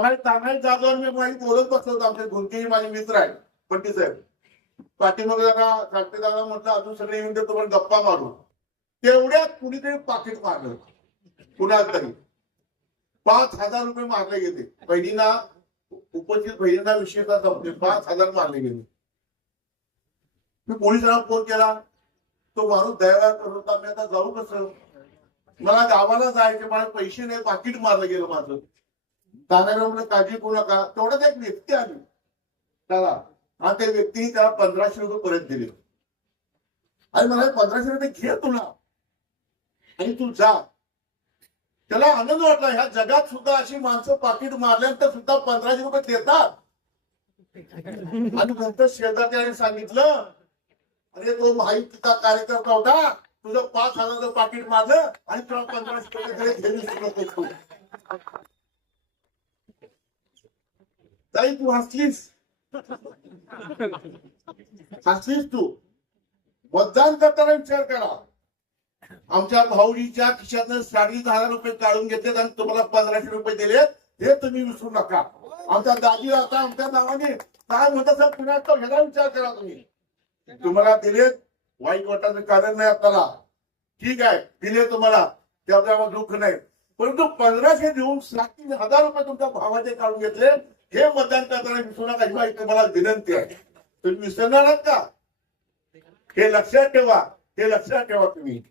मग तानाई जाधव मी माझी बोलत बसलो होतो. आमचे गुंती माझे मित्र आहेत पट्टी साहेब. पाठीमागे जरा सांगते दादा म्हटलं अजून सगळे येऊन तुम्हाला गप्पा मारू. तेवढ्यात कुणीतरी पाकिट मारलं कुणाला तरी. 5,000 रुपये मारले गेले. बहिणींना उपस्थित बहिणींना विषयचा संपले. 5,000 मारले गेले. मी पोलिसांना फोन केला. तो माणूस दयावा करत होता. मी आता जाऊ कसं, मला गावाला जायचे, मला पैसे नाही, पाकिट मारलं गेलं माझं. तानाला म्हणलं काळजी करू नका. तेवढ्यात एक व्यक्ती आली त्याला, आणि त्या व्यक्तीने त्याला 1,500 रुपये परत दिले. आणि मला 1,500 रुपये घे तुला आणि तू जा. त्याला आनंद वाटला. ह्या जगात सुद्धा अशी माणसं पाकिट मारल्यानंतर सुद्धा 1,500 रुपये देतात. आणि नंतर शेजारच्याने सांगितलं, अरे तो माहितीचा कार्यकर्ता होता, तुझं 5,000 पाकिट मारलं आणि तुला 1,500 रुपये. ताई तू हसलीस तू. मतदान करताना विचार करा. आमच्या भाऊजीच्या खिशातनं 10,500 रुपये काढून घेतलेत आणि तुम्हाला 1,500 रुपये दिलेत, हे तुम्ही विसरू नका. आमच्या दाजी आता आमच्या नावाने काय म्हणतात सर पुण्यात, तर ह्याचा विचार करा तुम्ही. तुम्हाला दिलेत, वाईट वाटायचं कारण नाही आपल्याला. ठीक आहे, दिले तुम्हाला, त्यामुळे दुःख नाही. परंतु 1,500 देऊन 7,000 रुपये तुमच्या भावाचे काढून घेतले, हे मतदान करताना विसरू नका. ही तुम्हाला विनंती आहे. तुम्ही विसरणार आहात का? हे लक्षात ठेवा, हे लक्षात ठेवा तुम्ही.